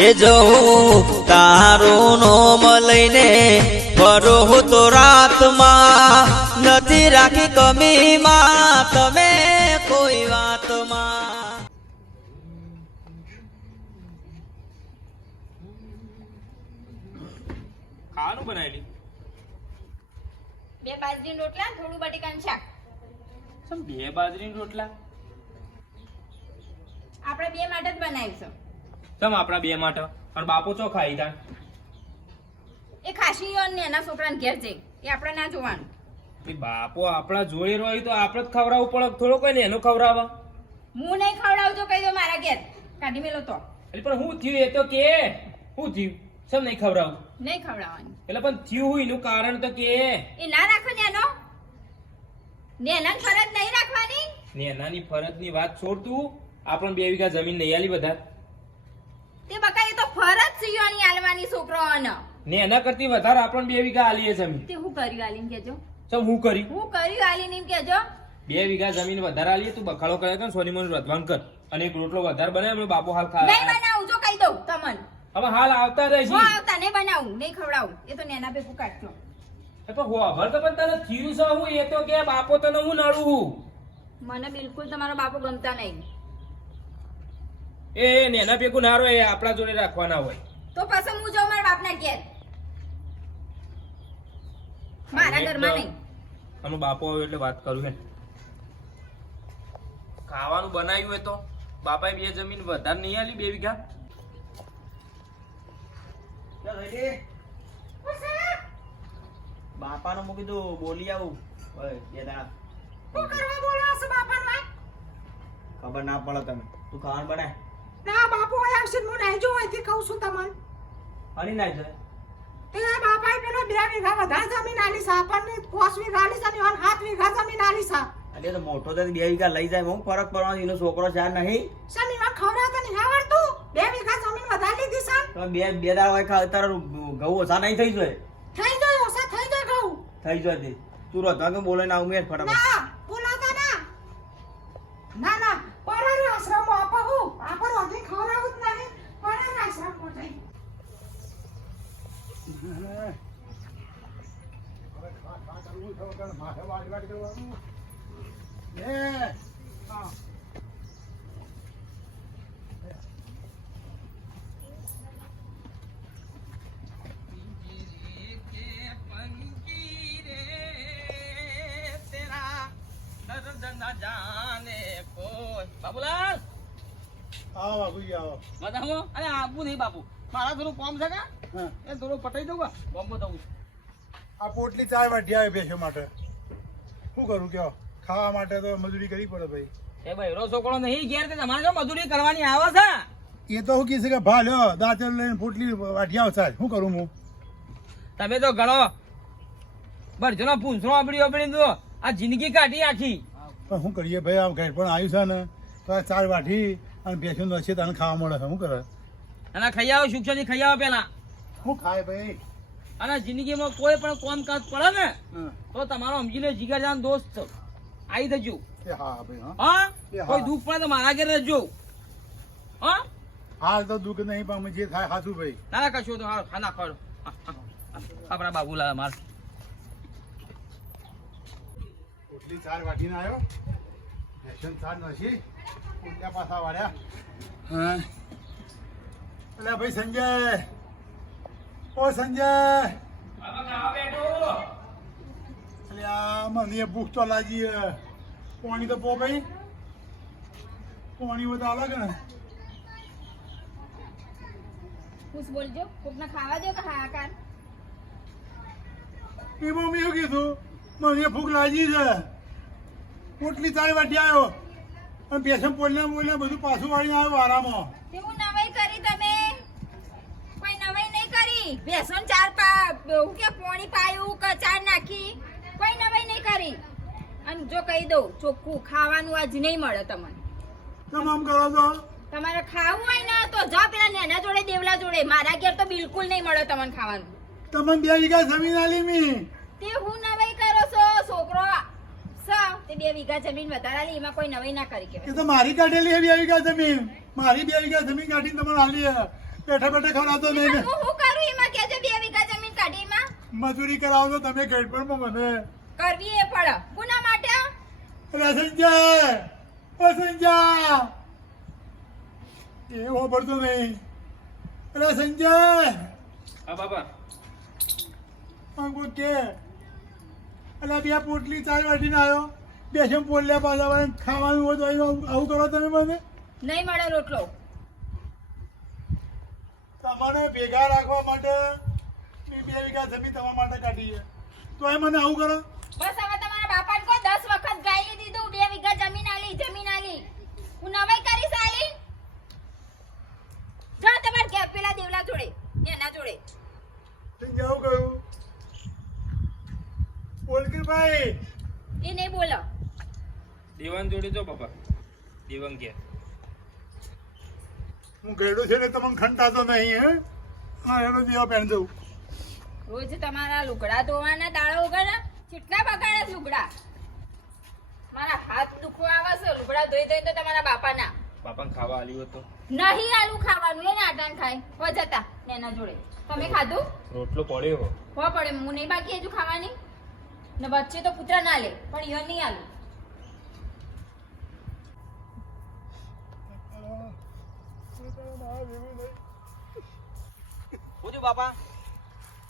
એ જવું તારું નોમ લઈને ફરો તો રાતમાં નથી રાખી કમીમાં તમે કોઈ વાતમાં. ખાવાનું બનાવેલી બે બાજરી રોટલા થોડું બટેકાનું શાક. સમ બે બાજરીના રોટલા આપણે બે માટે જ બનાવ્યું સમ આપણા બે માટે પણ બાપો ચો ખાઈ તા છે એ ખાસી ને એના છોકરાને ઘેર જઈ એ આપણે ના જોવાનું. એ બાપો આપણા જોડે રહ્યો તો આપણે જ ખવડાવવું પડે થોડો કોઈ ને એનું ખવડાવવા. હું નહીં ખવડાવજો કહી દો મારા ઘેર કાઢી મેલો તો એટલે પણ હું થયું એ તો કે હું થયું સમ નહીં ખવડાવું નહીં ખવડાવવાની. એટલે પણ થયું હોય એનું કારણ તો કે એ ના રાખો ને એનો ફરજ નહીં રાખવાની. નેનાની ફરજની વાત છોડ તું. આપણને 2 વીઘા જમીન નહીં આલી બધા તે બકા એ તો ફરજ સિયોની આલવાની છોકરાઓને. ને એના કરતી વધારે આપણને 2 વીઘા આલીએ જમીન. તે હું કર્યું આલીને કેજો. સમ હું કરી હું કર્યું આલીને એમ કેજો. 2 વીઘા જમીન વધારે આલીએ તું બખાડો કરે કે સોની મન રધવાન કર અને એક રોટલો વધારે બનાવે અમે બાપો હાલ ખા નહીં બનાવું જો કહી દઉં તમને. હવે હાલ આવતા રહે હું આવતા નહીં બનાવું નહીં ખવડાવું એ તો નેના ભેગું કાઢજો. તો હોભર તો પણ તને થયું છે હું એ તો કે બાપો તને હું નડું. મને બિલકુલ તમારો બાપો ગમતા નહીં. એ નેના ભેગું ના હોય એ આપણા જોડે રાખવાના હોય. તો પછી હું જાઉં મારા બાપના ઘેર મારા ઘરમાં નહીં. અમે બાપો આવ્યો એટલે વાત કરું હે ખાવાનું બનાવ્યું હોય તો બાપાએ 2 જમીન વધારે નહીં આલી 2 વીઘા. બાપાનું મૂકી દઉં બોલી આવું શું કરવા બોલાવો છો બાપાને? ખબર ના પડે તમે તું ખાવાનું બનાય ના બાપુ અહીં આવશે હું નહીં જોઉં અહીંથી કહું છું તમને. અને ના જાય તે બાપાએ પેલો 2 વીઘા વધારે જમીન આલી છે આપણને 5 વીઘા આલી છે અને 7 વીઘા જમીન આલી છે. એટલે તો મોટો તો 2 વીઘા લઈ જાય હું ફરક પડવાનો એનો છોકરો ચાર નહીં શનિ વાર ખવડાવતા નહીં આવડતું. 2 વીઘા જમીન વધારે લીધી છે. તો બે દાડા હોય ખા તારો ઘઉં ઓછા નહીં થઈ જાય થઈ જાય ઓછા થઈ જાય ઘઉં. થઈ જાય તે તું રોતા કે બોલે ના ઉમેર ફટાફટ ના બોલાતા ના. ના ના પરાર આશ્રમમાં આપો હું આપણ ઓધી ખવડાવું જ નહીં. પરાર આશ્રમમાં જઈ બાબુલાલ આવો બાપુજી આવો. મજામાં? અરે આબુ નહીં બાપુ મારા થોડું કામ છે કે હા. એ થોડું પટાઈ દઉં બોમ્બો દઉં. આ પોટલી 4 વાટી આવે ભેંસો માટે. શું કરું કયો? ખાવા માટે તો મજૂરી કરવી પડે ભાઈ. એ બૈરો છોકરો નહીં ઘેર તે તમારે જો મજૂરી કરવાની આવે છે. એ તો હું કીધું કે ભા લ્યો દાંતેલ લઈને પોટલી વાટી આવ સાહેબ. શું કરું હું? તમે તો ગણો બરજનો પૂંછડો અબડી દો આ જિંદગી કાઢી આખી. પણ શું કરીએ ભાઈ આ ઘર પણ આવ્યું છે ને તો આ 4 વાટી અને ભેંસો નશે તને ખાવા મળે છે. શું કરે? અને ખાઈ આવો સુખસોની ખાઈ આવો પેલા. શું ખાય ભાઈ? અને જિંદગીમાં કોઈ પણ કામકાજ પડે ને હા. તો તમારો સમજી લો જીગરજાન દોસ્ત આવી જજો. એ હા ભાઈ હા. હા એ હા. કોઈ દુઃખ પડે તો મારા ઘરે રહેજો. હા હાલ તો દુઃખ નહીં પણ અમે જે થાય સાચું ભાઈ. ના ના કશું તો હા હા નાખો આપણા બાબુલાલ માર પોટલી 4 વાટીને આવ્યો ભેંસો 4 નસી પોટલા પાછા વાળ્યા. હા એટલે ભાઈ સંજય ઓ સંજય એટલે આ મને ભૂખ તો લાગી હે. પાણી તો પો ભાઈ પાણી બધા અલગ ને ખુશ બોલજો કોકને ખાવા દો કે હાકાર. એ મમ્મી એવું કીધું મને ભૂખ લાગી છે પોટલી 4 વાટી આવ્યો અને પેશન પોટલા બોલ્યા બધું પાછું વાળીને આવ્યો વારામાં. તે હું નવાઈ કરી તમે કોઈ નવાઈ નહીં કરી. બેસન ચાર હું કે પોણી પાયું કે ચાર નાખી કોઈ નવાઈ નહીં કરી. અને જો કહી દઉં ચોખ્ખું ખાવાનું આજ નહીં મળે તમને. તમે આમ કરો છો તમારે ખાવું હોય ને તો જાઓ પેલા નેના જોડે દેવલા જોડે. મારા ઘેર તો બિલકુલ નહીં મળે તમને ખાવાનું. તમને 2 વીઘા જમીન આલી મી. તે હું નવાઈ કરો છો છોકરો તે 2 વીઘા જમીન વધારે આલી એમાં કોઈ નવાઈ ના કરી એ કેવાય. તો મારી કાઢેલી છે 2 વીઘા જમીન. મારી 2 વીઘા જમીન કાઢીને તમને આલી છે બેઠા બેઠા ખવડાવતો નહીં ને. હું કરું એમાં કેજો 2 વીઘા જમીન કાઢી એમાં મજૂરી કરાવો તો તમે ગડપણમાં મને. કરવી એ પડે કોના માટે અરે સંજય, ઓ સંજય, એ વાપરતો નહીં. અરે સંજય, હા બાપા આંગો કે અલા બે પોટલી ચાર વાટીને આવ્યો, બેસમ પોલ્યા પાછા વાળા ખાવાનું હોય તો આવું કરો તમે મને. નહીં મળે રોટલો તમારે ભેગા રાખવા માટે મેં 2 વીઘા જમીન તમારા માટે કાઢી છે, તો એ મને આવું કરો. બસ હવે તમારા બાપાને કહો 10 વખત ગાઈ દીધું 2 વીઘા જમીન આલી હું નવાઈ કરીશ આલી જા તમાર કે પેલા દેવલા જોડે એના જોડે સંજય આવું કહ્યું. બોલકીભાઈ, એ નહીં બોલો દેવાન જોડે જો બાપા દેવાન કે હું ગયડો છે ને તમને ખંટાતો નહીં. હે હા, એનો દેવા પહેણ દઉં. રોજ તમારા લુગડા ધોવાના દાડો વગર કેટલા બગાડે લુગડા મારા હાથ દુખવા આવે છે લુગડા ધોઈ ધોઈ તો તમારા બાપાના બાપાને ખાવા આલ્યું હતું નહીં આલુ ખાવાનું એને આટાન ખાય હો જતા એના જોડે તમે ખાધું રોટલો પડ્યો હો પડે હું નહીં બાકી હજુ ખાવાની ને વચ્ચે તો કૂતરા ના લે પણ યો નહીં આલુ પૂછ્યું બાપા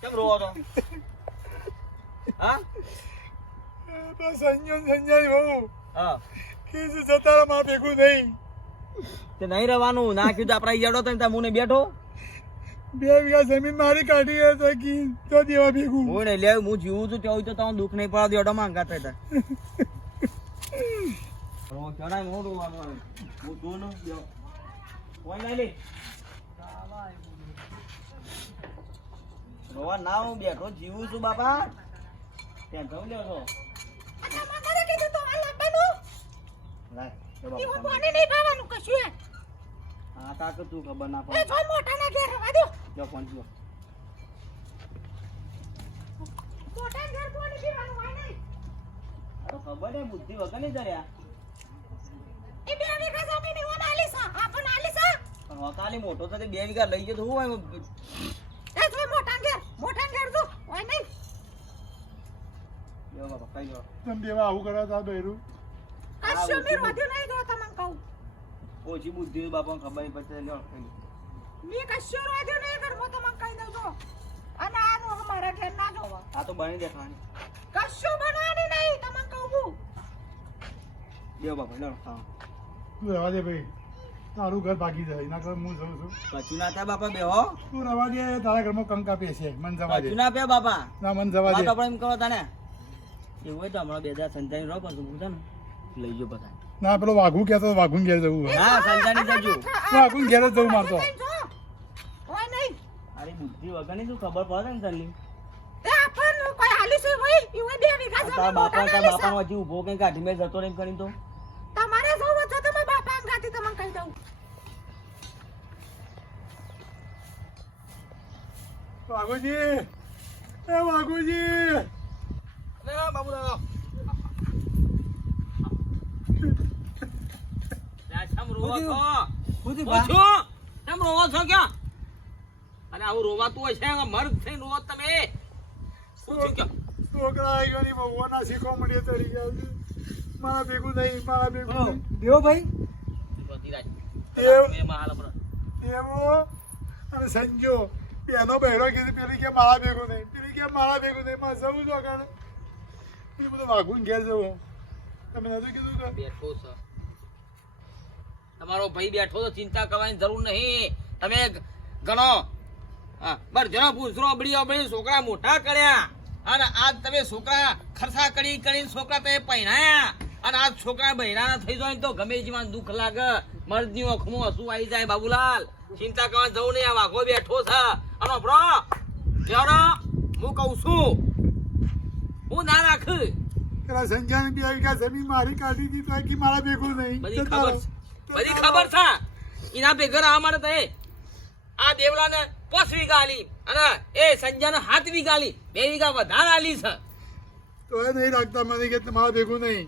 કેમ રોવો તો? હા સંજય બહુ હા કે જતા માં ભેગું નહીં. તે નહીં રહેવાનું ના કીધું આપણા ઈયાડો તો ત્યાં મુને બેઠો 2 વીઘા જમીન મારી કાઢી છે તો કી તો દેવા ભેગું. હું નહીં લે હું જીવું છું ત્યાં તો તમને દુઃખ નહીં પડે એડો માંગા થતા ચડાય હું રોવાનું હું તું નો કોઈ નહીં લે રોવા ના હું બેઠો જીવું છું બાપા ત્યાં જવું લ્યો છો મને કીધું તો આ લાવવાનું લાય એ ઈ હું બાપા કોને નહીં ભાવવાનું કશું એ હા તાક તું ખબર ના એ પડે જો મોટા ના ઘેર રવા દો જો ફોન જો મોટા ઘેર કોને પીવાનું હોય નહીં તો ખબર હે બુદ્ધિ વગર નહીં જર્યા એ 2 વીઘા જમીન એવો આલી છે આપણ આલી છે હકાલી મોટો તો 2 વીઘા લઈ ગયો તો હું હોય એ જો મોટા ઘેર જો હોય નહીં જો બાપા કઈ જો તમે દેવા આવું કરો તો બૈરું. કશું મેં રોધ્યું નહીં જો તમને કહું ઓછી બુદ્ધિ બાપા ખબર નહીં પડશે લ્યો ખાઈ લો. મેં કશું રોધ્યું નહીં ઘરમાં તમને કહી દઉં છો અને આનું અમારા ઘેર ના જોવા આ તો બની દેખાવાની કશું બનાવવાની નહીં તમને કહું છું દેવ બાપા લો ખાઓ તું રહેવા દે ભાઈ, તારું ઘર ભાગી જાય. એના ઘર હું જઉં છું. કચું ના થાય બાપા બેહો તું રહેવા દે, તારા ઘરમાં કંકા પેશે. મન જવા દે. કચું ના પે બાપા ના મન જવા દે. વાત આપણે એમ કરો તને એવું હોય તો હમણાં 2000 સંજાની રહો પણ તું છે ને લઈ જો બધા ના પેલો વાઘું કહેતો વાઘું ઘેર જવું. હા સંજાની જજો વાઘું ઘેર જ જવું મારતો. હોય નહીં અરે બુદ્ધિ વગર ની શું ખબર પડે ને તને એ આપણ કોઈ હાલી છે હોય ઈ 2 વીઘા તારા જમીન મોટા બાપા ના બાપાનો હજી ઊભો કઈ કાઢી મેં જતો રહી કરી તો તમારે જોવો છો તમે બાપા અંગાથી તમને કહી દઉં વાઘુજી, એ વાઘુજી, બાબુ આવું રોવાતું હોય છે મર્દ થઈને રોવો તમે શું થયું કયો? છોકરા આવી ગયો ની ભગવાનના શીખવા મળીએ તરી ગયા છે. મારા ભેગું નહીં, મારા ભેગું નહીં. દેવો ભાઈ બધી રાત. એવું? બે માં હાલ હમણાં. એવો અને સંજો પેલો બહેરો કીધું, પેલી કે મારા ભેગું નહીં, પેલી કે મારા ભેગું નહીં. મારે જવું છું આગળ. એ બધું વાઘું ઘેર જવું. તમે નતું કીધું કે બેઠો છે તમારો ભાઈ બેઠો તો ચિંતા કરવાની જરૂર નહીં. તમે ગણો બસ જણા પૂછરો અબડી અબડી છોકરા મોટા કર્યા અને આજ તમે છોકરા ખર્ચા કરી કરીને છોકરા તમે પહેરાયા અને આજ છોકરા બહેરાના થઈ જાય તો ગમે જીવાન દુઃખ લાગે મર્દની આંખમાં હસું આવી જાય. બાબુલાલ ચિંતા કરવાની જવું નહીં. આ વાઘો બેઠો છે અને બ્રો હું કહું છું હું ના રાખ પેલા સંજયને 2 વીઘા જમીન મારી કાઢી દીધી તો કે મારા ભેગું નહીં. બધી ખબર છે. બધી ખબર છે એના ભેગર આ માટે તો આ દેવલાને 5 વીઘા આલી અને એ સંજયને 7 વીઘા આલી 2 વીઘા વધારે આલી છે. તો એ નહીં રાખતા મને કે મારા ભેગું નહીં.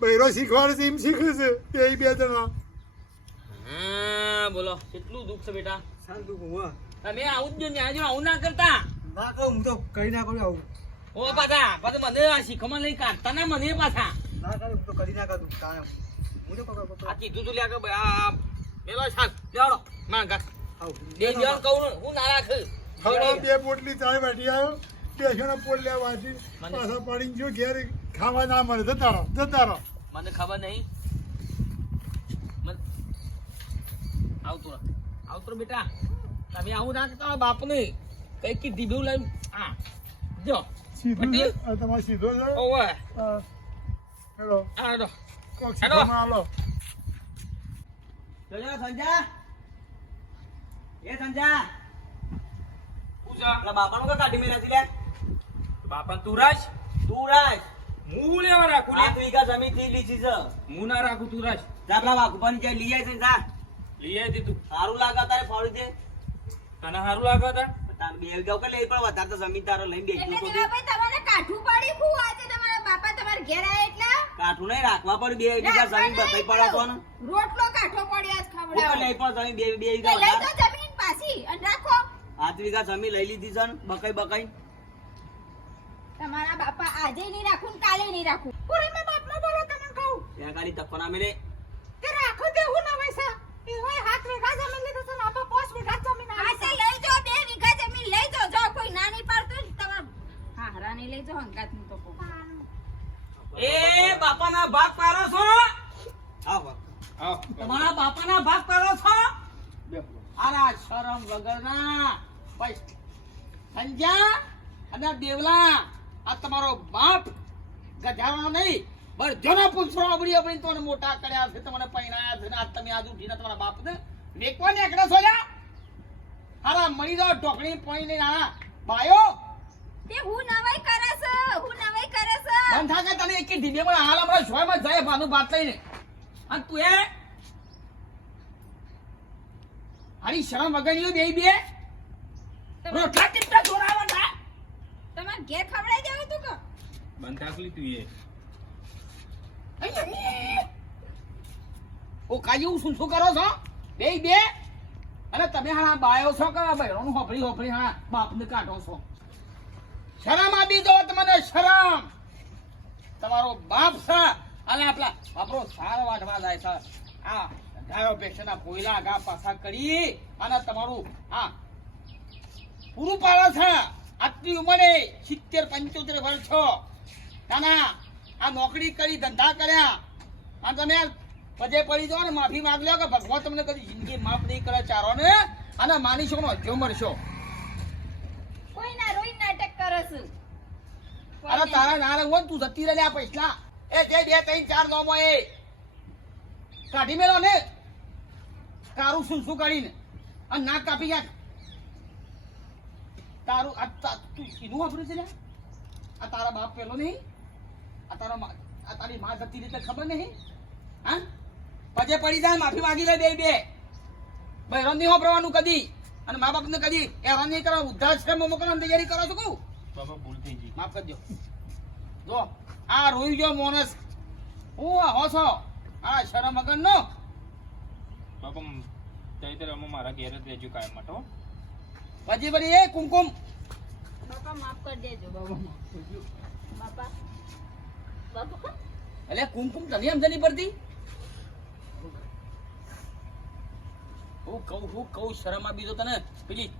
બહેરો શીખવાડે છે એમ શીખે છે બે જણા. હા બોલો કેટલું દુઃખ છે બેટા. તમે આવું જ ન્યા જો આવું ના કરતા ના કહું હું તો કરી ના કરું આવું ઓ પાછા પાછા મને આ શીખમાં લઈ કાઢતા ના મને પાછા ના કરું હું તો કરી ના કરું કાયમ હું તો આ કીધું તું લ્યા કે ભાઈ આ પેલો શાક લેવડો માં ગા બે જણ કહું હું ના રાખ હવે 2 પોટલી ચાય વાટી આવ્યો 2 જણા પોટલી વાટી પાછા પડીને જો ઘેર ખાવા ના મળે જતા રહો મને ખબર નહીં આવતો બેટા તમે આવું ના કરતા બાપને કઈ કી દીધું લઈ આ જો સીધું છે આ તમારે સીધો છે ઓવે હેલો આ દો કોક સીધોમાં આલો જોજો સંજા એ સંજા પૂજા આપણા બાપાનું કા કાઢી મેલા છે લે બાપા તું રાજ હું લેવા રાખું 8 વીઘા જમીન થી લીધી છે હું ના રાખું તું રાજ આપણા વાઘુબાની જે લઈ આવી છે જા લઈ આવી તું સારું લાગે તારે ફોડી દે તને સારું લાગે તા તાર 2 વીઘા કે લઈ પણ વધારે તો જમીન તારો લઈને બેઠું એટલે તો દેવાભાઈ તમારે કાઠું પડી હું આજે તમારા બાપા તમારા ઘેર આયા એટલે કાઠું નહીં રાખવા પડી 2 વીઘા જમીન બતાઈ પડે તો ને રોટલો કાઠો પડ્યો આજ હું ખવડાવો લઈ પણ જમીન 2 લઈ વીઘા તો જમીન પાછી અને રાખો 8 વીઘા જમીન લઈ લીધી છે ને બકાઈ તમારા બાપા આજે નહીં રાખું ને કાલે નહીં રાખું પૂરી મેં બાપમાં બોલો તમને કહું ત્યાં ગાડી તક્કો ના મેલે તે રાખો દેવું ના વૈસા એ હોય 7 વીઘા જમીન લીધું છે ને આપા 5 વીઘા જમીન આ તે લઈ જાઓ 2 વીઘા જમીન લઈ જાઓ જો કોઈ ના નહીં પાડતું ને તમારા હારા નહીં લઈ જાઓ હંગાત નું તો કહું એ બાપાના ભાગ પાડો છો આવો તમારા બાપાના ભાગ પાડો છો આલા શરમ વગરના પૈસા સંજા અને દેવલા આ તમારો બાપ ગધાવાનો નહીં બરજોનો પૂછરો અબડી તમને મોટા કર્યા છે તમને પૈણાયા છે ને આજ તમે આજ ઉઠીને તમારા બાપને મેકવા નીકળ્યા છો લ્યા હારા મળી જાઓ ઢોકળી પોઈને આ બાયો તે હું નવાઈ કરે છે બંધ થાકે તને એક ઢીબે પણ હાલ હમણાં જોયમાં જાય ભાનું બાત લઈને અને તું એ હારી શરમ વગરની બે રોટલા ટીપતા જોરાવતા તમારે ઘેર ખવડાવી દેવું તું કે બંધ થાકલી તું ઓ કાજી હું શું કરો છો બે અને તમે હા બાયો છો કે બહેરોનું હોફળી હા બાપને કાઢો છો શરમ આપી દો તમને શરમ તમારો બાપ છે અને આપણો સારો વાટવા જાય છે આ ધારો પેશના પોયલા ગા પાછા કરી અને તમારું આ પૂરું પાડે છે આટલી ઉંમરે 70-75 વર્ષ છો નાના આ નોકરી કરી ધંધા કર્યા અને તમે પજે પડી જાઓ ને માફી માંગ લો કે ભગવાન તમને કદી જિંદગી માફ નહીં કરે ચારો ને અને માનીશો નો જો મરશો કોઈ ના રોઈ નાટક કરે છે અરે તારા ના રહું તું જતી રહે આ પૈસા એ જે 2, 3, 4 નોમો એ કાઢી મેલો ને તારું શું કાઢીને અને નાક કાપી ગયા તારું તું કીધું વાપરું છે આ તારા બાપ પેલો નહીં આ તારી માં જતી રીતે ખબર નહીં હા પજે પડી જાય માફી માંગી લે બે બહેરો નહીં વાપરવાનું કદી અને મા બાપને કદી હેરાન નહીં કરવા વૃદ્ધાશ્રમ મોકલવાની તૈયારી કરો છો કહું બાબા ભૂલ થઈ ગઈ માફ કરજો જો આ રોઈ ગયો માણસ હું હોસો આ શરમ વગર નો બાપા ચૈત્ર અમે મારા ઘેર જ રહેજો કાયમ માટે હો. પછી બધી એ કુમકુમ બાપા માફ કરી દેજો બાપા એટલે કુમકુમ તને સમજણી પડતી હું કહું શરમ આપી દો તને પેલી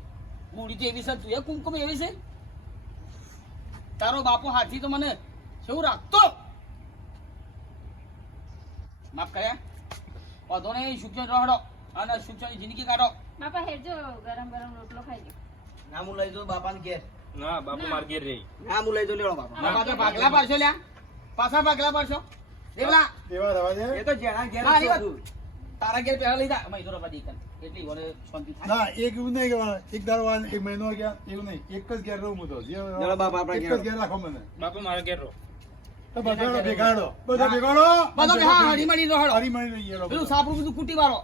બુડી તો એવી છે તું એ કુમકુમ એવી છે તારો બાપો હાથી તો મને કેવું રાખતો માફ કર્યા વાંધો નહીં સુખ્યો રહડો અને સુખ્યોની જિંદગી કાઢો બાપા હેરજો ગરમ રોટલો ખાઈ લો ના હું લઈ જાઉં બાપાને ઘેર ના બાપા માર ઘેર રહી ના હું લઈ જાઉં લેવો બાપા પાછા ભાગલા પાડશો લ્યા પાછા ભાગલા પાડશો દેવલા દેવા રવા દે એ તો જેના ઘેર હા, જ એ વાત. હતું. તારા ઘેર પહેલા લઈ જા મહિનો રપાડી કર એટલી વડે શાંતિ થાય ના એક એવું નહીં કહેવાનું એક દાડો વાર એક મહિનો ગયા એવું નહીં એક જ ઘેર રહું હું તો ચાલો બાપ આપણા એક જ ઘેર. ઘેર રાખો મને બાપા મારા ઘેર રહો. તો બધા ભેગાડો બધા ભેગાડો બધો હા હરીમળી નો હળો હરીમળી નહીં એ લોકો. પેલું સાપરું બધું કુટી વાળો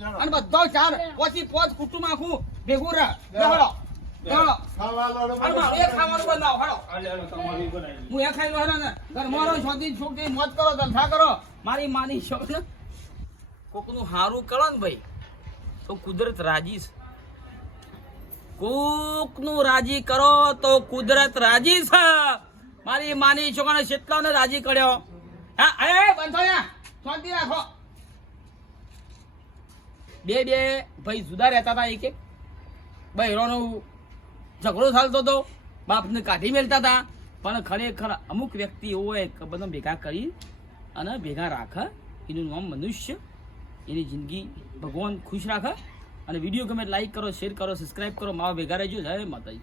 ચાલો. અને બધો ચાર પોચી પોચ કુટુંબ આખું ભેગું રહે હળો હળો ખાવા લાડો અને મારું એક ખાવાનું બનાવો હળો હાલે હાલો તમારી બનાવી. હું એ ખાઈ લો ને ઘર મારો શાંતિ છોકરી મોજ કરો ધંધા કરો મારી માની શોખ ને કોકનું હારું કરો ને ભાઈ તો કુદરત રાજી છે કોકનું રાજી કરો તો કુદરત રાજી છે. મારી માની છોકરાને કેટલાને રાજી કર્યો. હા એ બંધો યા શાંતિ રાખો. બે ભાઈ જુદા રહેતા હતા. એક બહેરોનો ઝઘડો ચાલતો હતો, બાપને કાઢી મેલતા હતા. પણ ખરેખર અમુક વ્યક્તિ એવો હોય કે બધા ભેગા કરી અને ભેગા રાખે. એનું નામ મનુષ્ય. એની જિંદગી ભગવાન ખુશ રાખે. અને વિડીયો ગમે લાઈક કરો, શેર કરો, સબસ્ક્રાઈબ કરો. મારા ભેગા રહેજો. જય માતાજી.